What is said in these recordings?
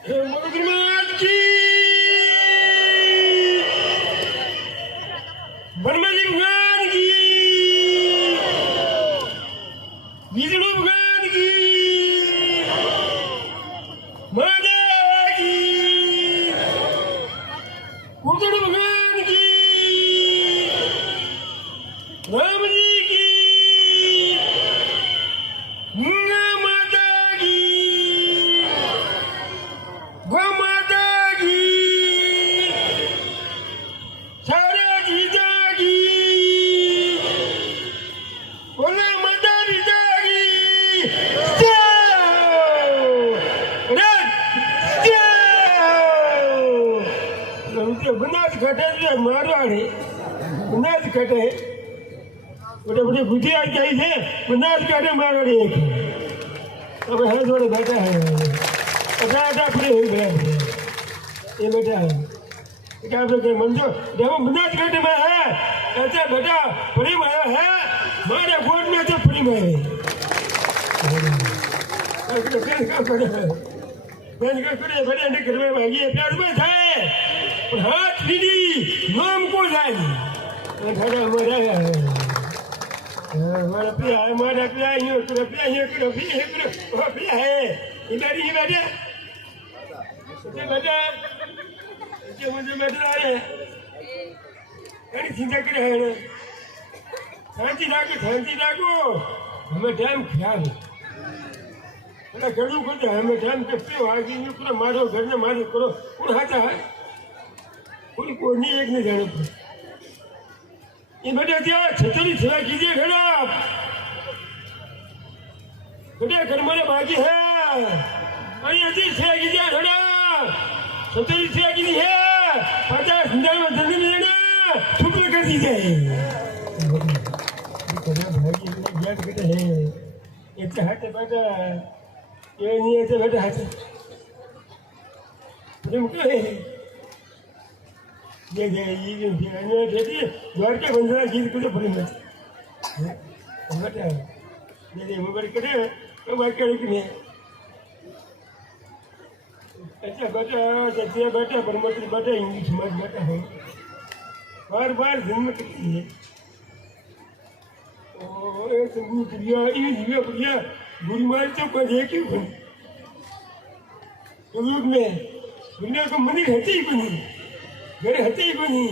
भगवान की बनमजी भगवान की विष्णु भगवान की महादेव की कुर्दन भगवान की राम जी की गंगा माता की गौ माता की सारा जीता की बोले माता पिता की बनास घटे मारवाड़ी बनास घटे बड़े बड़े गुजरात जाई है बनास घटे मारवाड़ी एक अब है थोड़े बैठा है अटा फ्री हो गया ये बेटा है क्या बोलते मंजो जब बनास घाटे में है ऐसा बेटा फ्री में है मारे गोद में तो फ्री में है क्या करे मैंने क्या करे बड़े ने घर में मांगी प्यार में था हाथ दीदी नाम को जाएगी घड़ा मरा है हमारा पिया है हमारा पिया ये करो पिया ये करो पिया है इधर ही बैठे बेटा मुझे बैठा है चिंता करे है शांति राखो हमें टाइम खराब है बड़ा घड़ू करते हमें टाइम कटते आगे पूरा मारो घर में मारो करो कौन हाथा है कोई नहीं एक नहीं जाने पर ये बेटा क्या छतरी सेवा कीजिए घड़ा बेटा घर मेरे बाकी है अरे अच्छी सेवा कीजिए घड़ा छतरी सेवा की है 50,000 में जल्दी में लेना शुक्र कर दीजिए भाई ज्ञान कहते हैं एक हाथ बेटा ये नहीं ऐसे बेटा हाथ प्रेम कहे ये देती द्वार के बंधना गीत को तो प्रेम बेटा ये मोबाइल करे तो बात करे कि नहीं अच्छा बेटा सत्य बेटा परमत्री बेटा इंग्लिश मत बेटा है बार बार जन्म करती है और एक प्रिया ये दिव्य प्रिया गुरु महाराज तो पर है क्यों बनी युग में दुनिया को मंदिर हते ही बनी घर हते ही बनी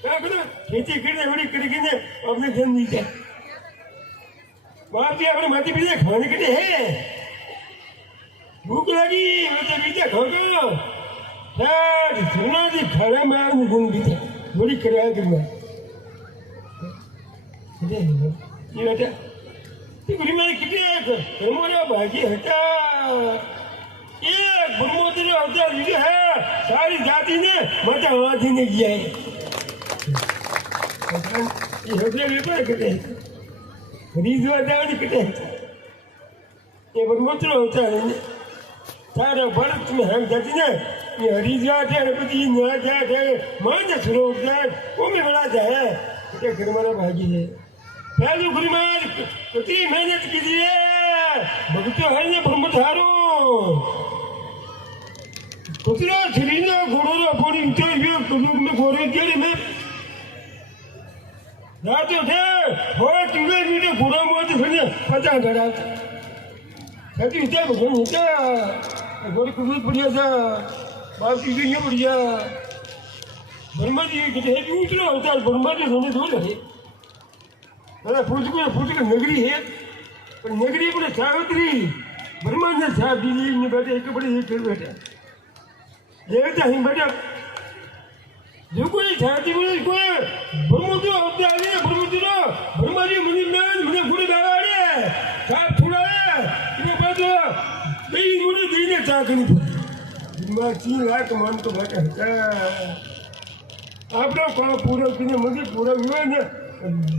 क्या करो खेती करने बड़ी करके ने अपने जन्म दीजिए बाप जी अपने माता पिता खाने के लिए है भूख लगी मुझे बीते खाओगे यार सुना जी खाना में आपने जन्म दीजिए बड़ी कराया करना ये बेटा गुरु में कितने हमारा भाग्य हटा ये ब्रह्मोत्तर अवतार है सारी जाति ने माता हाथी ने किया है ये हृदय व्यापार करते हैं रीजवादावनी करते हैं ये ब्रह्मोत्तर अवतार है सारा भारत में हम जाति ने ये हरिजात है पति नाजात है मान श्लोक जात वो में बड़ा है बेटा घर हमारा भाग्य है पहले गुरु महाराज कितनी मेहनत कीजिए भक्तो है ना ब्रह्म थारो कुतरा शरीर घोड़ो पूरी इंटरव्यू कुलूक में घोड़े जेल में रात उठे हो तुझे वीडियो घोड़ा मौत फिर पता करा सती उठे भगवान उठा घोड़े कुलूक बढ़िया था बाप की दुनिया बढ़िया ब्रह्मा जी कितने दूसरा होता है ब्रह्मा जी होने दो लगे अरे फूट को नगरी है पर नगरी पर सावित्री ब्रह्मा ने साथ दी ने बैठे एक बड़े एक बैठा देवता ही बेटा जो कोई छाती में कोई ब्रह्मोत्तर अवतार है ब्रह्मोत्तर ब्रह्मा जी मुझे पूरे दावा है साफ छुड़ा है ये बात नहीं मुझे देने चाहती मैं 3 लाख मान तो बैठा है आपका काम पूरा किने मुझे पूरा हुआ ना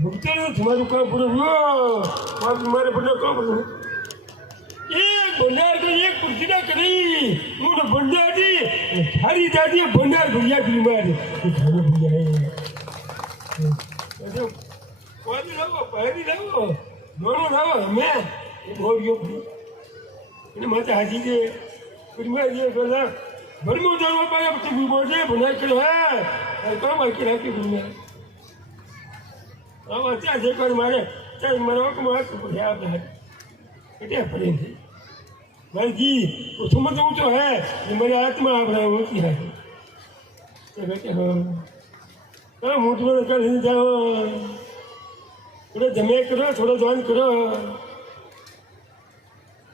भुगते हो तुम्हारे काम पूरा हुआ आप तुम्हारे बड़ा काम हुआ एक भंडार को एक कुर्सी ना करी मुझे भंडार दी सारी जाती है भंडार भैया बीमार है खाने भैया है पानी लाओ दोनों लाओ हमें बहुत योग इन्हें माता हाजी के मैं ये बोला बड़मो जानो पाया तो भी बोले बना कर है काम आके रह के दुनिया अब अच्छा देखो मारे चाहे मरो को मार को है आप है क्या पड़ेंगे भाई जी वो समझ तो है ये मेरी आत्मा आप रहे होती है तो कहते हो हाँ मूठ में कर जाओ थोड़ा जमे करो थोड़ा जवान करो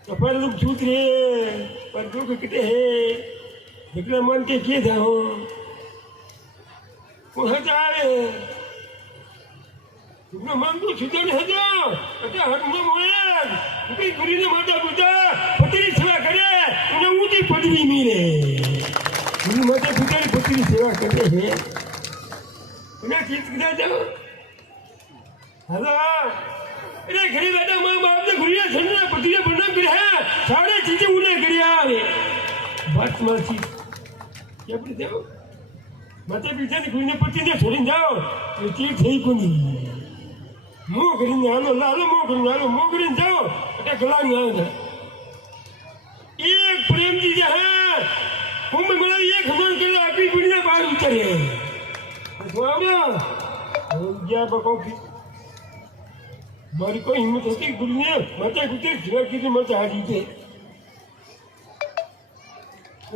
तो पर दुख छूट रहे पर दुख कितने है निकले मन के किए जाओ कहाँ जाए तुमने मन को छूटे नहीं जाओ अच्छा हट में मोए कोई गुरी ने माता पिता पत्नी सेवा करे उन्हें ऊंची पदवी मिले गुरु माता पिता की पत्नी सेवा करते हैं उन्हें चीज किधर जाओ हेलो अरे घरी बैठा माँ बाप ने गुरिया छंडा पतिया बंधन कर है सारे चीजें उन्हें करिया बात माची क्या बोलते हो माता पिता ने गुरु ने पति ने छोड़ जाओ ये चीज सही को नहीं मुंह करीने आलो लालो मुंह करीने जाओ अटे गला नहीं आएगा एक प्रेम जी है कुंभ मेला एक हमारे के आपकी दुनिया बाहर उतरे तो आओ क्या बको की मारी को हिम्मत होती दुनिया मत कुछ जीवा की मत हारी थे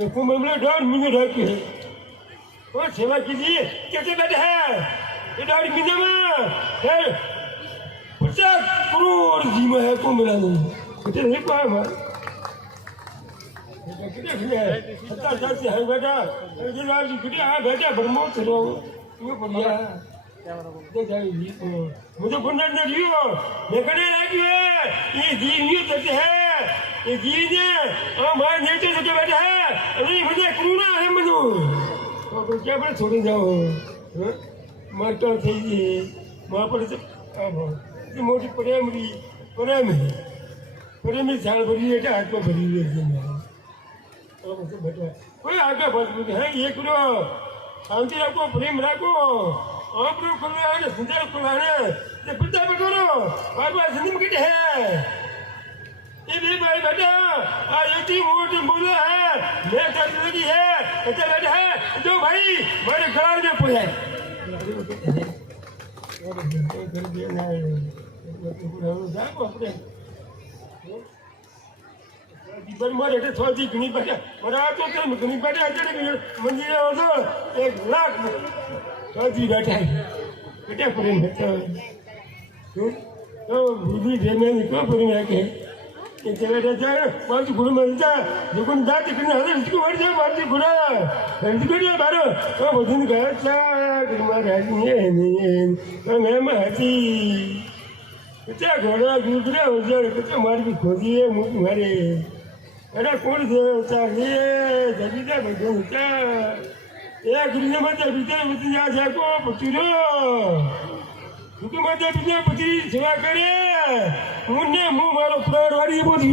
कुंभ मेला 1.5 महीने रह के और सेवा कीजिए कैसे बैठे है ये 1.5 महीने में फिर 50 करोड़ जीवा है कुंभ मेला में कितने नहीं पाए हमारे कितने है 70,000 से है बेटा ये लाल कितने है बेटा ब्रह्मोत्सव चलो ये बढ़िया देख जाइए मुझे पंडित ने लियो मैं कहने लगी है ये जीव यूं करते हैं ये जीव ने हमारे नेचर से बैठा है अरे मुझे करुणा है मनु तो क्या बोले छोड़ जाओ मरता चाहिए वहाँ पर से मोटी प्रेम है झाड़ भरी है हाथ में भरी हुई है कोई आगे बढ़ है ये करो शांति रखो प्रेम रखो आप लोग खुलाने सुंदर खुलाने ये पिता करो बार बार जिंदगी किट है ये भी भाई बेटा आज इतनी मोटी बोला है मैं कर लगी है ऐसा बैठा है जो भाई मेरे गलार में पड़ा है जीवन में रहते थोड़ी सी घनी बैठा मरा तो क्या घनी बैठा है मंदिर हो तो 1 लाख थोड़ी बैठा है बेटा प्रेम है तो बुद्धि देने में क्या प्रेम है के ये चले जाए पांच गुरु मिलता दुकान जाते कितने हज़ार इसको बढ़ जाए पांच गुरु हेल्थ को दिया बारो तो बुद्धि का चार तुम्हारा नहीं तो मैं महती क्या घोड़ा दूसरा हो जाए तो हमारी भी खोजी है मुझ तुम्हारे अरे कौन देवता ये जगीदा भगवंता ये गुरुने माता पिता पति जा जाको पुत्रो उनके माता पिता पति सेवा करे उन्हें मुंह मारो प्राण वाली बोली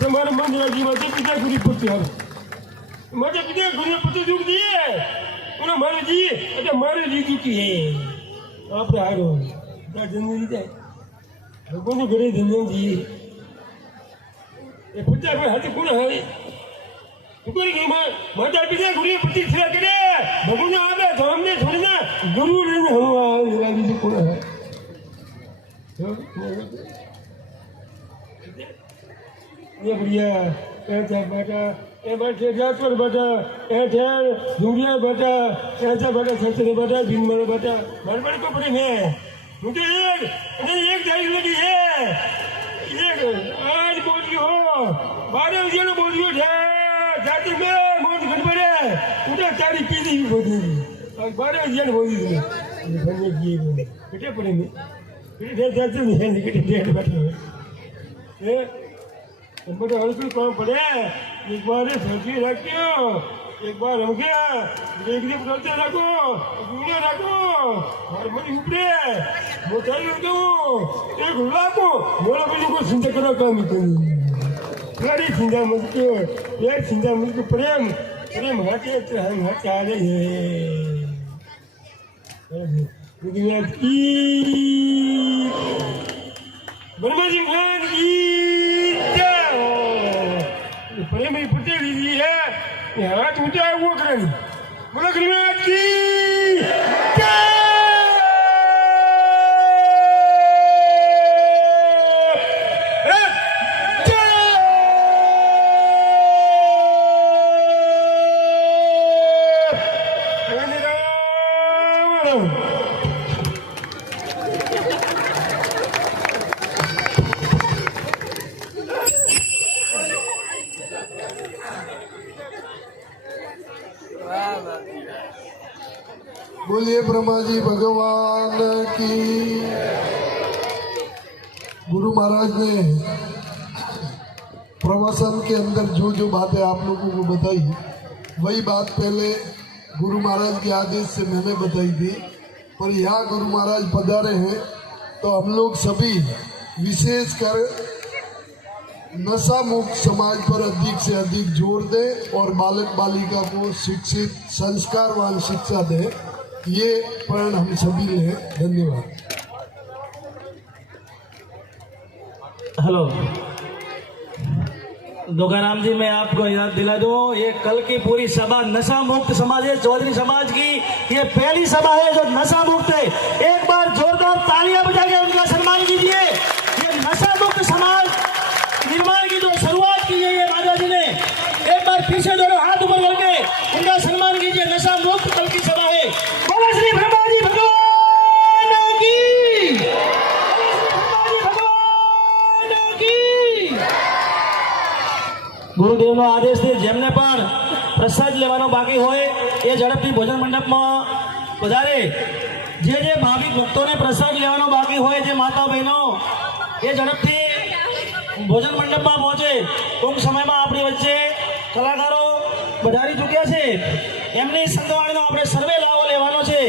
तुम्हारे मन राजी माता पिता गुरु पुत्र माता पिता गुरु पुत्र दुख दिए उन्हें मारे जी अच्छा मारे जी दुखी है आप हारो जिंदगी है भगवान ने घरे जिंदगी दी ये पुत्र में हाथी कौन है तुकरी की माता पिता गुरु पति सेवा करे भगवान आवे तो हमने छोड़ना गुरु ने हुआ राजी जी कौन है ये बढ़िया ऐसा बेटा ए बैठे जाकर बेटा ऐसे दुनिया बेटा ऐसा बेटा सच्चे बेटा दिन में बेटा बड़े को पड़े हैं मुझे एक तारीख लगी है एक आज बोली हो 12 बजे ने बोली हो जाते में मौत घर पर है उधर तारीख की नहीं बोली और 12 बजे ने बोली थी धन्य की कितने पड़े में कितने जाते नहीं है कितने डेट बैठे हैं बड़े हल्के काम पड़े एक बार सब्जी रखियो एक बार हो गया एक दिन चलते रखो दुनिया रखो और मनी उपरे वो चल दो एक लाखो बोलो भी को चिंता करो काम करी गाड़ी चिंता मत करो यार चिंता मत करो प्रेम हाथे हम हाथ आ रहे हैं दुनिया की ब्रह्मा जी भगवान की प्रेम ही फुटे लीजिए है ये हाथ ऊंचा वो करें बोलो कृष्ण की जय। बोलिए ब्रह्मा जी भगवान की। गुरु महाराज ने प्रवचन के अंदर जो जो बातें आप लोगों को बताई वही बात पहले गुरु महाराज के आदेश से मैंने बताई थी, पर यहाँ गुरु महाराज पधारे हैं तो हम लोग सभी विशेषकर नशा मुक्त समाज पर अधिक से अधिक जोर दें और बालक बालिका को शिक्षित संस्कारवान शिक्षा दें, ये प्रण हम सभी लें। धन्यवाद। हेलो दोगाराम जी, मैं आपको याद दिला दूं, ये कल की पूरी सभा नशा मुक्त समाज है, चौधरी समाज की ये पहली सभा है जो नशा मुक्त है। एक बार जोरदार तालियां बजा के उनका सम्मान कीजिए। ये नशा मुक्त समाज निर्माण की जो शुरुआत की है ये राजा जी ने, एक बार पीछे दोनों हाथ ऊपर करके उनका सम्मान कीजिए। नशा मुक्त कल की सभा है। बोलो श्री ब्रह्मा जी भगवान की, भगवान की। ગુરુદેવનો આદેશ છે જેમને પણ પ્રસાદ લેવાનો બાકી હોય એ ઝડપથી ભોજન મંડપમાં પધારે। જે ભાવિક ભક્તોને પ્રસાદ લેવાનો બાકી હોય, જે માતા બહેનો એ ઝડપથી ભોજન મંડપમાં પહોંચે। ટૂંક સમયમાં આપણી વચ્ચે કલાકારો પધારી ચૂક્યા છે, એમની સંતવાણીનો આપણે સર્વે લાવો લેવાનો છે।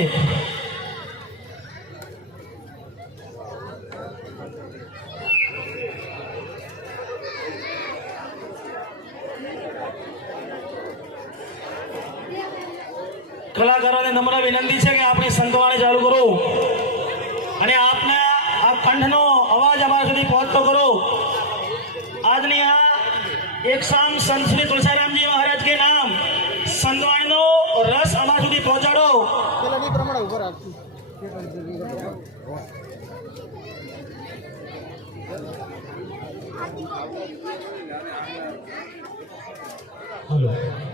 કલાકારોને નમ્ર વિનંતી છે કે આપણે સંતવાણી ચાલુ કરો અને આપને આ કંઠનો અવાજ અમારા સુધી પહોંચતો કરો। આજની આ એક શામ સંત શ્રી તુલસારામજી મહારાજ કે નામ સંતવાણીનો રસ અમારા સુધી પહોંચાડો।